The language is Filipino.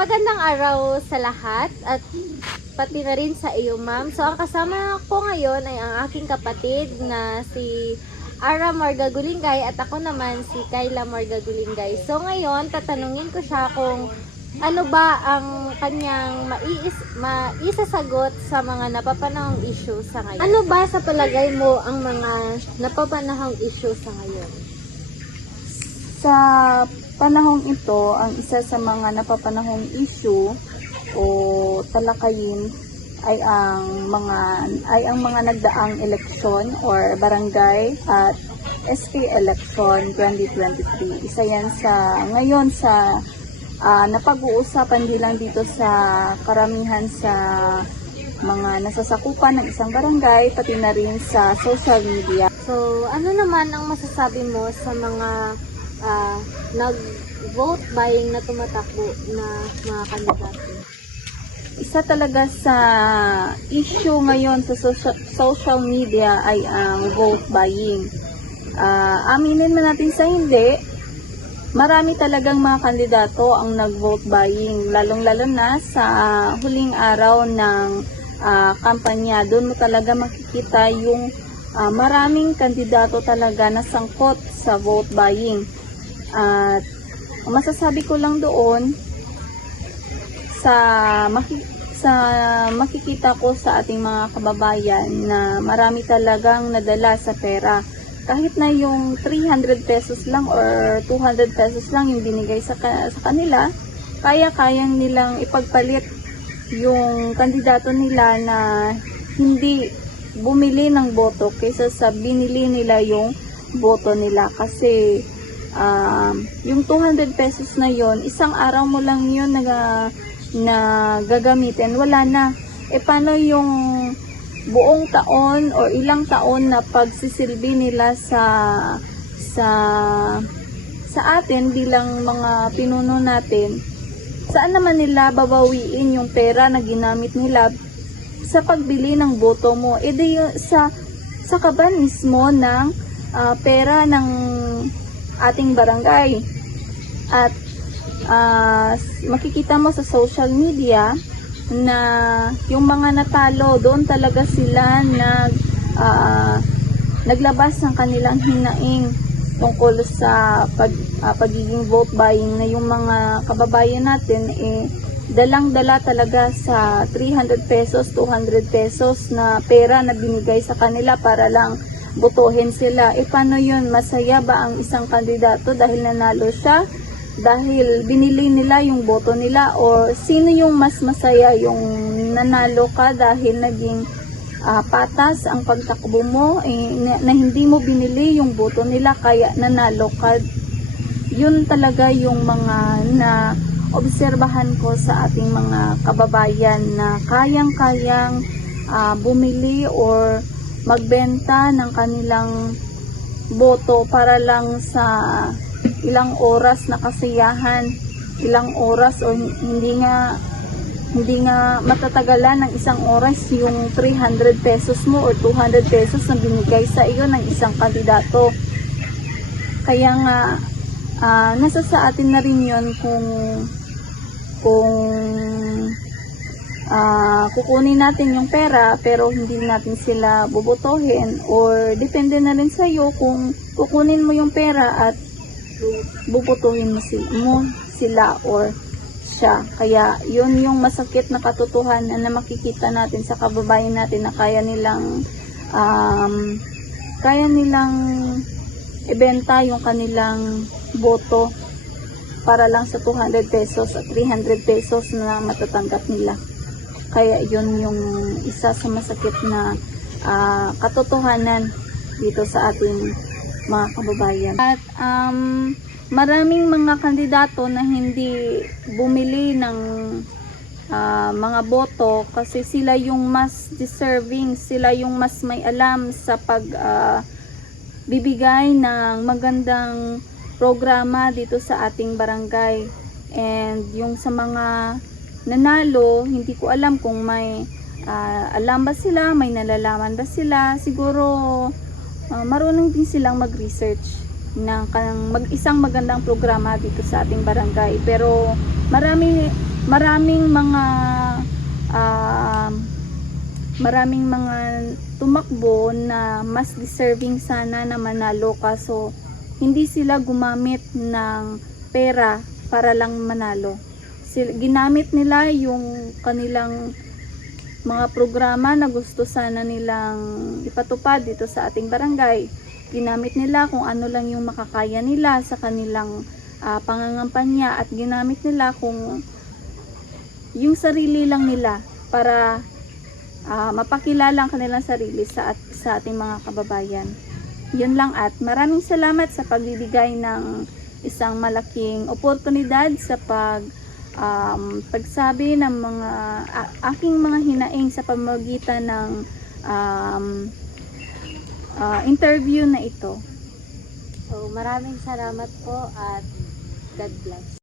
Magandang araw sa lahat at pati na rin sa iyo, ma'am. So, ang kasama ko ngayon ay ang aking kapatid na si Ara Marga Gulingay at ako naman si Kayla Marga Gulingay. So, ngayon, tatanungin ko siya kung ano ba ang kanyang maisasagot sa mga napapanahong issue sa ngayon. Ano ba sa palagay mo ang mga napapanahong issue sa ngayon? Sa panahong ito, ang isa sa mga napapanahong issue o talakayin ay ang mga nagdaang eleksyon or barangay at SK election 2023. Isa yan sa ngayon sa napag-uusapan din lang dito sa karamihan sa mga nasasakupan ng isang barangay, pati na rin sa social media. So, ano naman ang masasabi mo sa mga nag-vote buying na tumatakbo na mga kandidato? Isa talaga sa issue ngayon sa social media ay ang vote buying. Aminin man natin sa hindi, marami talagang mga kandidato ang nag-vote buying, lalong-lalo na sa huling araw ng kampanya. Doon mo talaga makikita yung maraming kandidato talaga na sangkot sa vote buying. At masasabi ko lang doon sa makikita ko sa ating mga kababayan na marami talagang nadala sa pera. Kahit na yung 300 pesos lang or 200 pesos lang yung binigay sa kanila, kayang nilang ipagpalit yung kandidato nila na hindi bumili ng boto kaysa sa binili nila yung boto nila. Kasi yung 200 pesos na yon, isang araw mo lang yun na gagamitin, wala na. Paano yung buong taon o ilang taon na pagsisilbi nila sa atin bilang mga pinuno natin? Saan naman nila babawiin yung pera na ginamit nila sa pagbili ng boto mo? Di sa kaban mismo ng pera ng ating barangay. At makikita mo sa social media na yung mga natalo, doon talaga sila naglabas ng kanilang hinaing tungkol sa pagiging vote buying, na yung mga kababayan natin dalang-dala talaga sa 300 pesos, 200 pesos na pera na binigay sa kanila para lang botohin sila. Paano yun? Masaya ba ang isang kandidato dahil nanalo siya? Dahil binili nila yung boto nila? O sino yung mas masaya? Yung nanalo ka dahil naging patas ang pagtakbo mo, na hindi mo binili yung boto nila kaya nanalo ka? Yun talaga yung mga na obserbahan ko sa ating mga kababayan na kayang-kayang bumili or magbenta ng kanilang boto para lang sa ilang oras na kasiyahan, ilang oras, o hindi nga matatagalan ng isang oras yung 300 pesos mo or 200 pesos na binigay sa iyo ng isang kandidato. Kaya nga nasa sa atin na rin yun kung kukunin natin yung pera pero hindi natin sila bobotohin, or depende na rin sa iyo kung kukunin mo yung pera at bobotohin mo sila or siya. Kaya yun yung masakit na katotohanan na makikita natin sa kababayan natin na kaya nilang ibenta yung kanilang boto para lang sa 200 pesos at 300 pesos na matatanggap nila. Kaya yun yung isa sa masakit na katotohanan dito sa ating mga kababayan. At maraming mga kandidato na hindi bumili ng mga boto kasi sila yung mas deserving, sila yung mas may alam sa bibigay ng magandang programa dito sa ating barangay. And yung sa mga nanalo, hindi ko alam kung may alam ba sila, may nalalaman ba sila. Siguro marunong din silang mag-research ng isang magandang programa dito sa ating barangay. Pero marami um, maraming mga tumakbo na mas deserving sana na manalo, kaso hindi sila gumamit ng pera para lang manalo. Ginamit nila yung kanilang mga programa na gusto sana nilang ipatupad dito sa ating barangay. Ginamit nila kung ano lang yung makakaya nila sa kanilang pangangampanya, at ginamit nila kung yung sarili lang nila para mapakilala ang kanilang sarili sa ating mga kababayan. Yun lang, at maraming salamat sa pagbibigay ng isang malaking oportunidad sa pagsabi ng mga aking mga hinaing sa pamamagitan ng interview na ito. So, maraming salamat po at God bless.